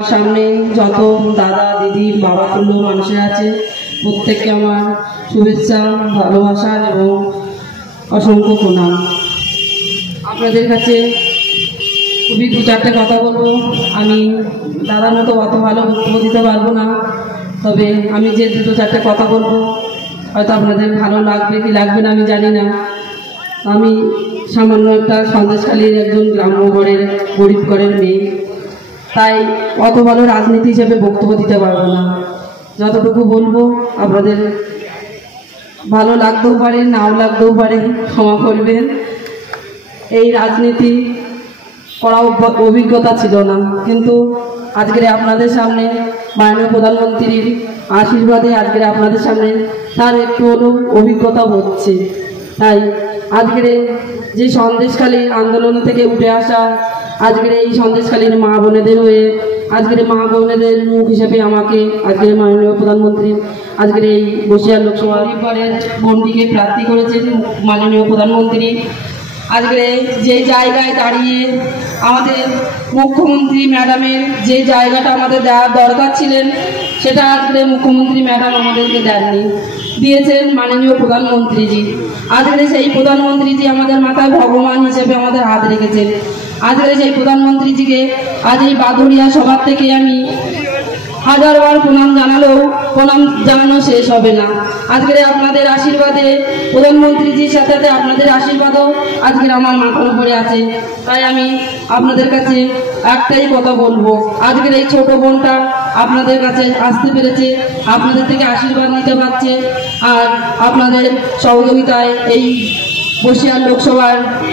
সামনে যত দাদা দিদি বাবা তুল্য মানুষের আছে প্রত্যেককে আমার শুভেচ্ছা ভালোবাসা এবং অসংখ্য প্রণাম। আপনাদের কাছে খুবই দু চারটে কথা বলবো। আমি দাদার মতো অত ভালো বক্তব্য দিতে পারবো না, তবে আমি যে দুটো চারটে কথা বলবো হয়তো আপনাদের ভালো লাগবে কি লাগবে না আমি জানি না। আমি সামান্য একটা সন্দেশখালীর একজন গ্রাম্য ঘরের গরিব ঘরের মেয়ে, তাই অত ভালো রাজনীতি হিসেবে বক্তব্য দিতে পারবো না। যতটুকু বলবো আপনাদের ভালো লাগতেও পারে নাও লাগতেও পারে, ক্ষমা করবেন। এই রাজনীতি করা অভিজ্ঞতা ছিল না, কিন্তু আজকের আপনাদের সামনে মাননীয় প্রধানমন্ত্রীর আশীর্বাদে আজকের আপনাদের সামনে তার একটু হলেও অভিজ্ঞতা হচ্ছে। তাই আজকের যে সন্দেশখালী আন্দোলন থেকে উঠে আসা আজকের এই সন্দেশখালীর মা বোনেদের হয়ে আজকের মা বোনেদের মুখ হিসেবে আমাকে আজকের মাননীয় প্রধানমন্ত্রী আজকের এই বসিরহাট লোকসভা পরের বোনটিকে প্রার্থী করেছেন মাননীয় প্রধানমন্ত্রী। আজকে যে জায়গায় দাঁড়িয়ে আমাদের মুখ্যমন্ত্রী ম্যাডামের যে জায়গাটা আমাদের দেওয়ার দরকার ছিলেন সেটা আজকে মুখ্যমন্ত্রী ম্যাডাম আমাদেরকে দেননি, দিয়েছেন মাননীয় প্রধানমন্ত্রীজি। আজকে সেই প্রধানমন্ত্রীজি আমাদের মাথায় ভগবান হিসেবে আমাদের হাত রেখেছেন। আজকে সেই প্রধানমন্ত্রীজিকে আজ এই বাদুড়িয়া সবার থেকে আমি হাজারবার প্রণাম জানালেও প্রণাম জানানো শেষ হবে না। আজকের আপনাদের আশীর্বাদে প্রধানমন্ত্রীজির সাথে আপনাদের আশীর্বাদও আজকের আমার মাথার উপরে আছে। তাই আমি আপনাদের কাছে একটাই কথা বলবো, আজকের এই ছোট বোনটা আপনাদের কাছে আসতে পেরেছে, আপনাদের থেকে আশীর্বাদ নিতে পারছে, আর আপনাদের সহযোগিতায় এই বসিরহাট লোকসভার